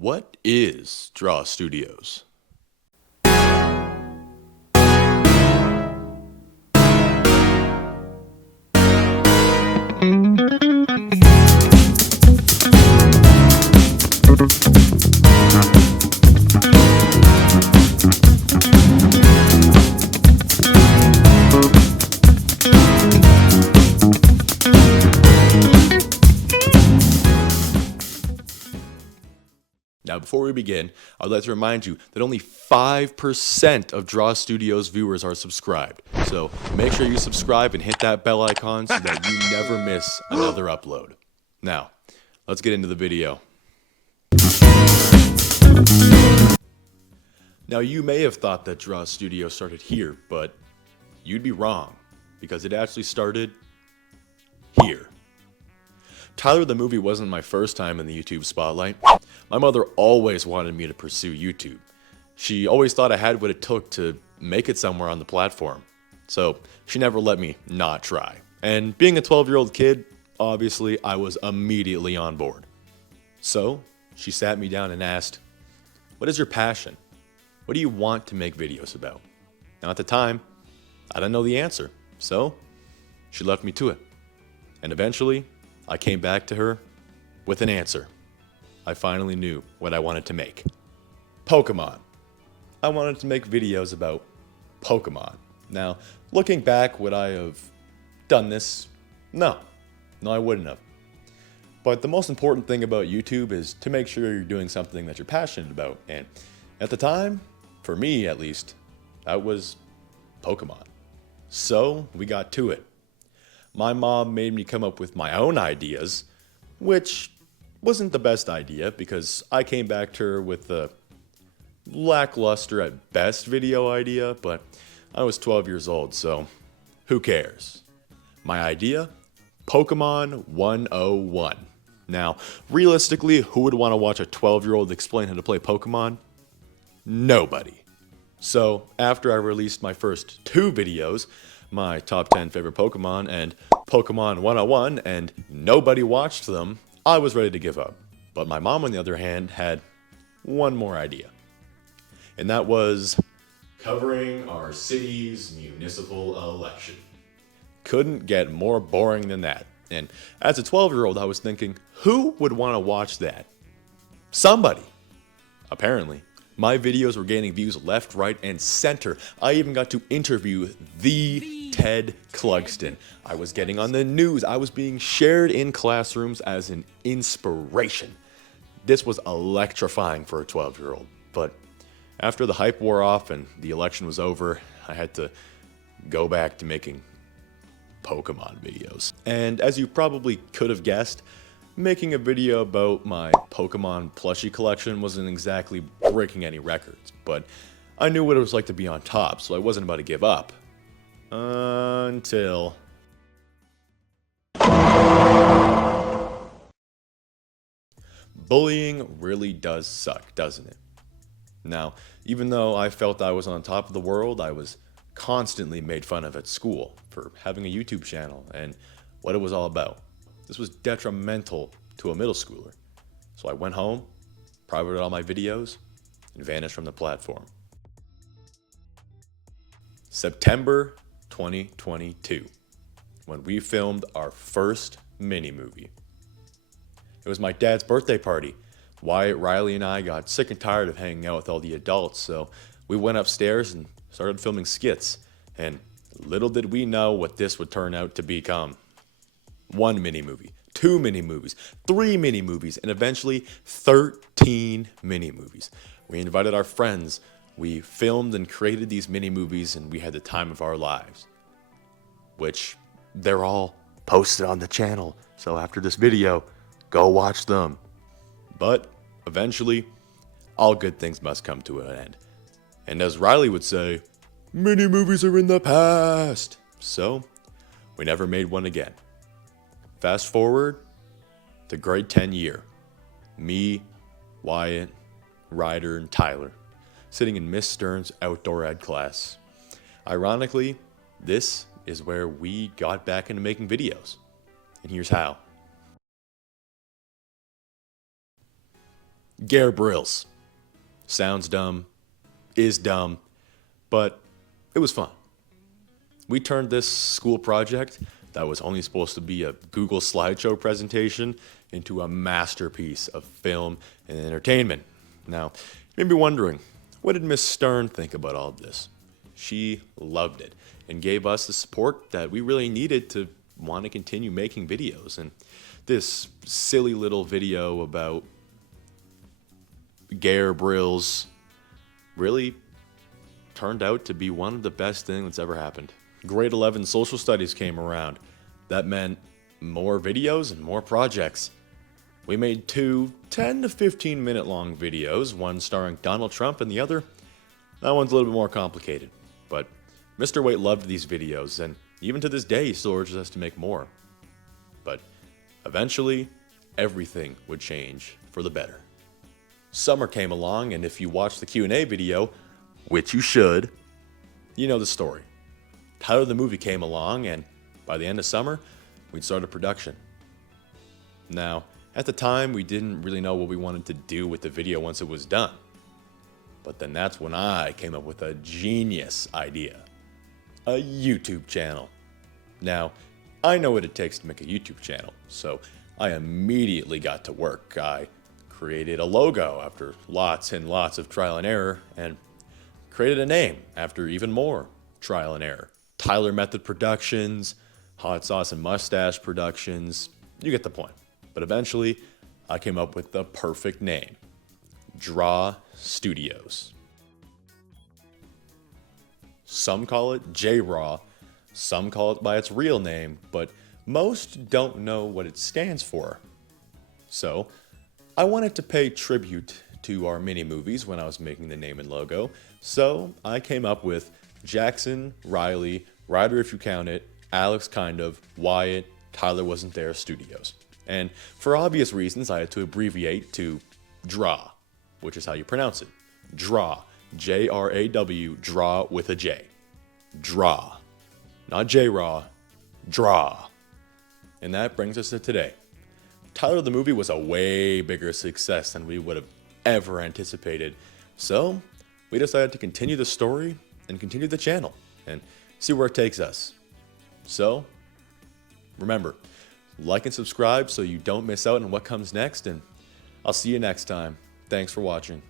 What is JRaW Studios? Now, before we begin, I'd like to remind you that only 5% of JRaW Studios viewers are subscribed. So make sure you subscribe and hit that bell icon so that you never miss another upload. Now, let's get into the video. Now, you may have thought that JRaW Studios started here, but you'd be wrong, because it actually started here. Tyler the Movie wasn't my first time in the YouTube spotlight. My mother always wanted me to pursue YouTube. She always thought I had what it took to make it somewhere on the platform. So she never let me not try. And being a 12-year-old kid, obviously I was immediately on board. So she sat me down and asked, "What is your passion? What do you want to make videos about?" Now at the time, I didn't know the answer. So she left me to it. And eventually, I came back to her with an answer. I finally knew what I wanted to make. Pokemon. I wanted to make videos about Pokemon. Now, looking back, would I have done this? No. No, I wouldn't have. But the most important thing about YouTube is to make sure you're doing something that you're passionate about. And at the time, for me at least, that was Pokemon. So we got to it. My mom made me come up with my own ideas, which wasn't the best idea because I came back to her with a lackluster at best video idea, but I was 12 years old, so who cares? My idea? Pokemon 101. Now, realistically, who would want to watch a 12-year-old explain how to play Pokemon? Nobody. So, after I released my first 2 videos, my top 10 favorite Pokemon and Pokemon 101, and nobody watched them, I was ready to give up. But my mom, on the other hand, had one more idea. And that was covering our city's municipal election. Couldn't get more boring than that. And as a 12-year-old, I was thinking, who would want to watch that? Somebody. Apparently. My videos were gaining views left, right, and center. I even got to interview the Ted Clugston. I was getting on the news. I was being shared in classrooms as an inspiration. This was electrifying for a 12-year-old. But after the hype wore off and the election was over, I had to go back to making Pokemon videos. And as you probably could have guessed, making a video about my Pokemon plushie collection wasn't exactly breaking any records, but I knew what it was like to be on top, so I wasn't about to give up. Until... bullying really does suck, doesn't it? Now, even though I felt I was on top of the world, I was constantly made fun of at school for having a YouTube channel and what it was all about. This was detrimental to a middle schooler. So I went home, privated all my videos, and vanished from the platform. September 2022, when we filmed our first mini-movie. It was my dad's birthday party. Wyatt, Riley, and I got sick and tired of hanging out with all the adults, so we went upstairs and started filming skits. And little did we know what this would turn out to become. 1 mini-movie, 2 mini-movies, 3 mini-movies, and eventually 13 mini-movies. We invited our friends, we filmed and created these mini-movies, and we had the time of our lives. Which, they're all posted on the channel, so after this video, go watch them. But, eventually, all good things must come to an end. And as Riley would say, mini-movies are in the past. So, we never made one again. Fast forward to grade 10 year. Me, Wyatt, Ryder, and Tyler sitting in Miss Stern's outdoor ed class. Ironically, this is where we got back into making videos. And here's how. JRaW. Sounds dumb, is dumb, but it was fun. We turned this school project that was only supposed to be a Google slideshow presentation into a masterpiece of film and entertainment. Now, you may be wondering, what did Miss Stern think about all of this? She loved it and gave us the support that we really needed to want to continue making videos. And this silly little video about JRaW really turned out to be one of the best things that's ever happened. Grade 11 social studies came around. That meant more videos and more projects. We made two 10 to 15 minute long videos, one starring Donald Trump and the other, that one's a little bit more complicated. But Mr. Waite loved these videos, and even to this day he still urges us to make more. But eventually, everything would change for the better. Summer came along, and if you watched the Q&A video, which you should, you know the story. Tyler the movie came along, and by the end of summer, we'd started production. Now, at the time, we didn't really know what we wanted to do with the video once it was done. But then that's when I came up with a genius idea. A YouTube channel. Now, I know what it takes to make a YouTube channel, so I immediately got to work. I created a logo after lots and lots of trial and error, and created a name after even more trial and error. Tyler Method Productions, Hot Sauce and Mustache Productions, you get the point. But eventually, I came up with the perfect name, JRaW Studios. Some call it JRaW, some call it by its real name, but most don't know what it stands for. So, I wanted to pay tribute to our mini-movies when I was making the name and logo, so I came up with Jackson, Riley, Ryder if you count it, Alex kind of, Wyatt, Tyler wasn't there, Studios. And for obvious reasons, I had to abbreviate to JRaW, which is how you pronounce it. JRaW, J-R-A-W, draw with a J. JRaW, not JRaW, JRaW. And that brings us to today. Tyler the movie was a way bigger success than we would have ever anticipated. So we decided to continue the story and continue the channel and see where it takes us. So remember, like and subscribe so you don't miss out on what comes next, and I'll see you next time. Thanks for watching.